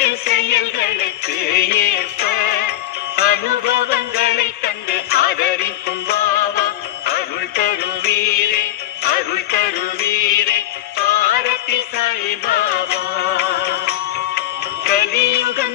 செயல்களுக்கு ஏற்ப அனுபவங்களை தந்து ஆதரிக்கும் பாவா அருள் தருவீரே அருள் தருவீரே ஆரத்தி சாய் பாபா கலியுகம்